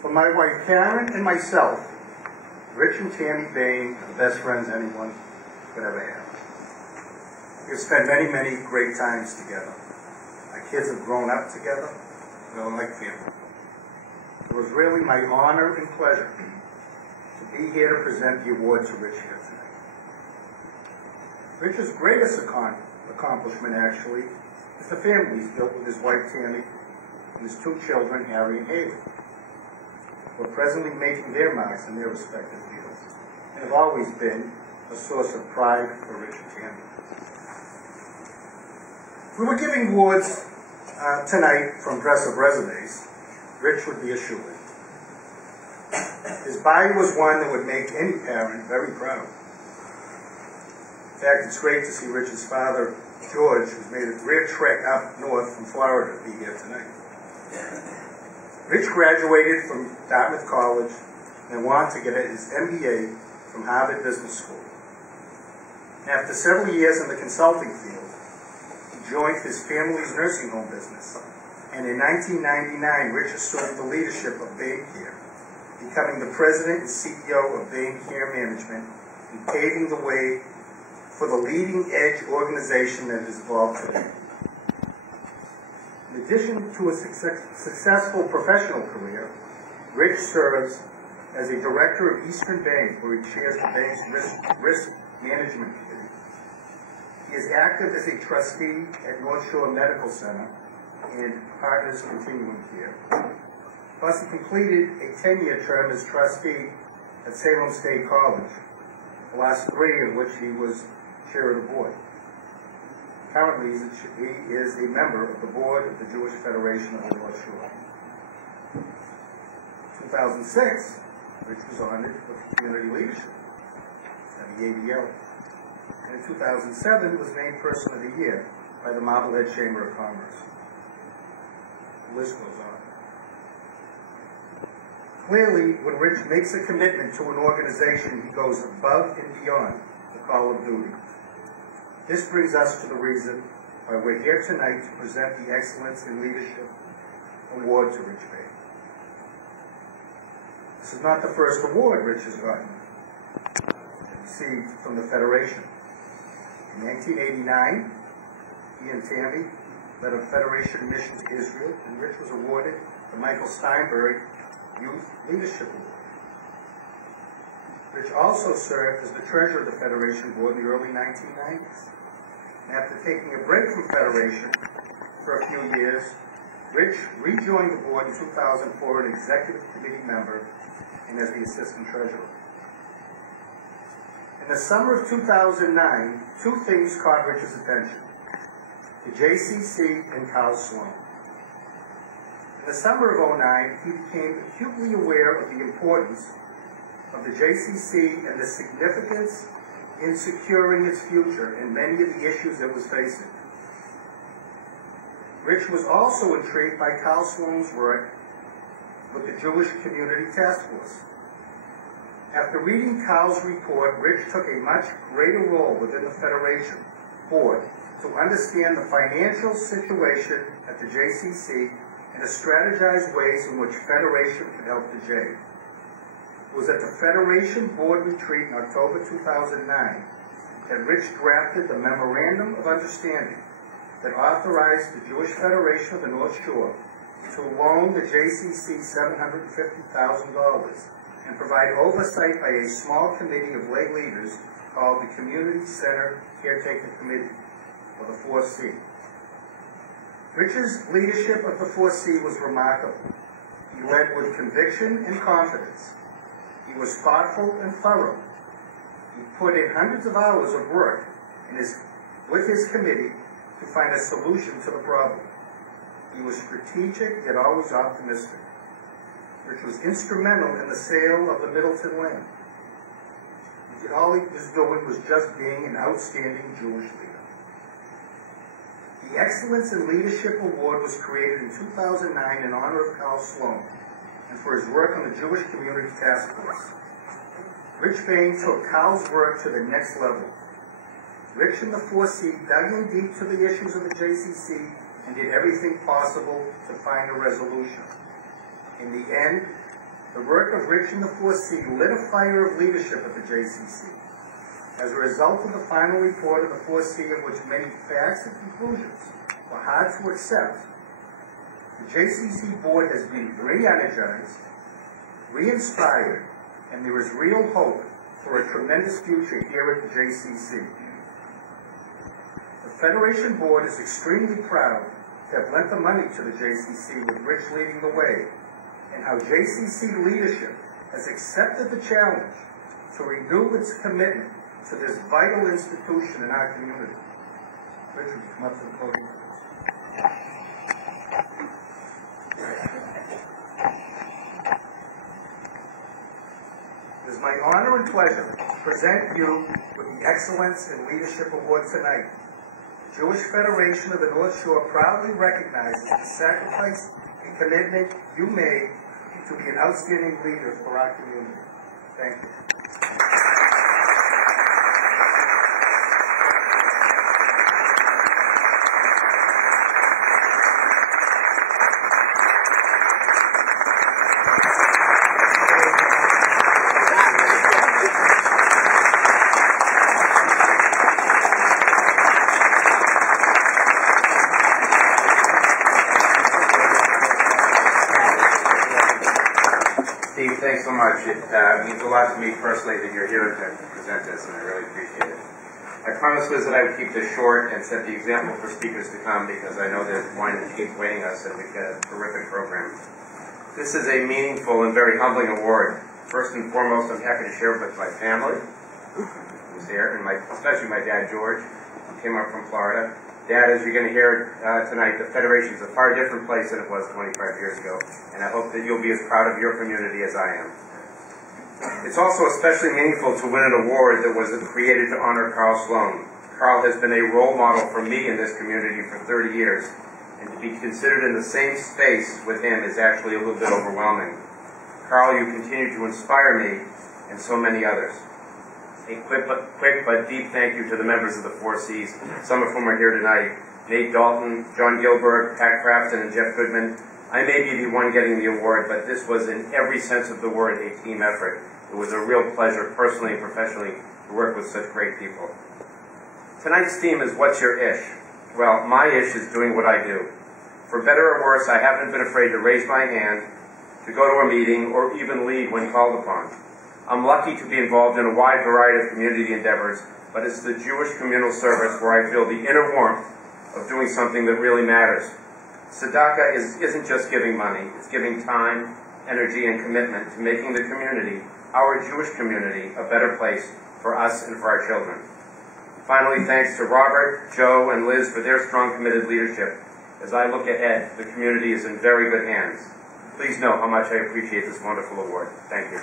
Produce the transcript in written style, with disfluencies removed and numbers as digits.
For my wife Karen and myself, Rich and Tammy Bane are the best friends anyone could ever have. We've spent many, many great times together. Our kids have grown up together. We're like family. It was really my honor and pleasure to be here to present the award to Rich here tonight. Rich's greatest accomplishment, actually, is the family he's built with his wife Tammy and his two children, Harry and Haley, who are presently making their marks in their respective fields and have always been a source of pride for Rich and Tammy. If we were giving awards tonight from dress-up resumes, Rich would be a shoo-in. His bio was one that would make any parent very proud. In fact, it's great to see Rich's father, George, who's made a rare trek up north from Florida to be here tonight. Rich graduated from Dartmouth College and went on to get his MBA from Harvard Business School. After several years in the consulting field, he joined his family's nursing home business. And in 1999, Rich assumed the leadership of Bane Care, becoming the president and CEO of Bane Care Management and paving the way for the leading-edge organization that is evolved today. In addition to a successful professional career, Rich serves as a director of Eastern Bank, where he chairs the bank's risk management committee. He is active as a trustee at North Shore Medical Center and Partners Continuing Care. Plus, he completed a 10-year term as trustee at Salem State College, the last 3 of which he was chair of the board. Currently, he is a member of the board of the Jewish Federation of the North Shore. In 2006, Rich was honored with community leadership at the ADL. And in 2007, he was named Person of the Year by the Marblehead Chamber of Commerce. The list goes on. Clearly, when Rich makes a commitment to an organization, he goes above and beyond the call of duty. This brings us to the reason why we're here tonight to present the Excellence in Leadership Award to Rich Bane. This is not the first award Rich has gotten. He received from the Federation. In 1989, he and Tammy led a Federation mission to Israel, and Rich was awarded the Michael Steinberg Youth Leadership Award. Rich also served as the treasurer of the Federation Board in the early 1990s. And after taking a break from Federation for a few years, Rich rejoined the board in 2004 an executive committee member and as the assistant treasurer. In the summer of 2009, 2 things caught Rich's attention: the JCC and Carl Sloan. In the summer of 2009, he became acutely aware of the importance of the JCC and the significance in securing its future and many of the issues it was facing. Rich was also intrigued by Carl Sloan's work with the Jewish Community Task Force. After reading Carl's report, Rich took a much greater role within the Federation Board to understand the financial situation at the JCC and to strategize ways in which Federation could help the J. It was at the Federation Board retreat in October 2009 that Rich drafted the Memorandum of Understanding that authorized the Jewish Federation of the North Shore to loan the JCC $750,000 and provide oversight by a small committee of lay leaders called the Community Center Caretaker Committee, or the 4C. Rich's leadership of the 4C was remarkable. He led with conviction and confidence. He was thoughtful and thorough. He put in hundreds of hours of work with his committee to find a solution to the problem. He was strategic yet always optimistic. Rich was instrumental in the sale of the Middleton land. All he was doing was just being an outstanding Jewish leader. The Excellence in Leadership Award was created in 2009 in honor of Carl Sloan and for his work on the Jewish Community Task Force. Rich Bane took Carl's work to the next level. Rich and the 4C dug in deep to the issues of the JCC and did everything possible to find a resolution. In the end, the work of Rich and the 4C lit a fire of leadership at the JCC. As a result of the final report of the 4C, in which many facts and conclusions were hard to accept, the JCC board has been re-energized, re-inspired, and there is real hope for a tremendous future here at the JCC. The Federation Board is extremely proud to have lent the money to the JCC with Rich leading the way, and how JCC leadership has accepted the challenge to renew its commitment to this vital institution in our community. Rich, would you come up to the podium? It is my honor and pleasure to present you with the Excellence in Leadership Award tonight. The Jewish Federation of the North Shore proudly recognizes the sacrifice and commitment you made to be an outstanding leader for our community. Thank you. Steve, thanks so much. It means a lot to me personally that you're here to present this, and I really appreciate it. My promise was that I would keep this short and set the example for speakers to come, because I know there's wine and cake waiting us, and we've got a terrific program. This is a meaningful and very humbling award. First and foremost, I'm happy to share it with my family, who's here, and especially my dad, George, who came up from Florida. Dad, as you're going to hear tonight, the Federation is a far different place than it was 25 years ago, and I hope that you'll be as proud of your community as I am. It's also especially meaningful to win an award that was created to honor Carl Sloan. Carl has been a role model for me in this community for 30 years, and to be considered in the same space with him is actually a little bit overwhelming. Carl, you continue to inspire me and so many others. A quick but deep thank you to the members of the 4Cs, some of whom are here tonight. Nate Dalton, John Gilbert, Pat Crafton, and Jeff Goodman. I may be the one getting the award, but this was in every sense of the word a team effort. It was a real pleasure, personally and professionally, to work with such great people. Tonight's theme is, what's your ish? Well, my ish is doing what I do. For better or worse, I haven't been afraid to raise my hand, to go to a meeting, or even lead when called upon. I'm lucky to be involved in a wide variety of community endeavors, but it's the Jewish communal service where I feel the inner warmth of doing something that really matters. Tzedakah isn't just giving money, it's giving time, energy, and commitment to making the community, our Jewish community, a better place for us and for our children. Finally, thanks to Robert, Joe, and Liz for their strong, committed leadership. As I look ahead, the community is in very good hands. Please know how much I appreciate this wonderful award. Thank you.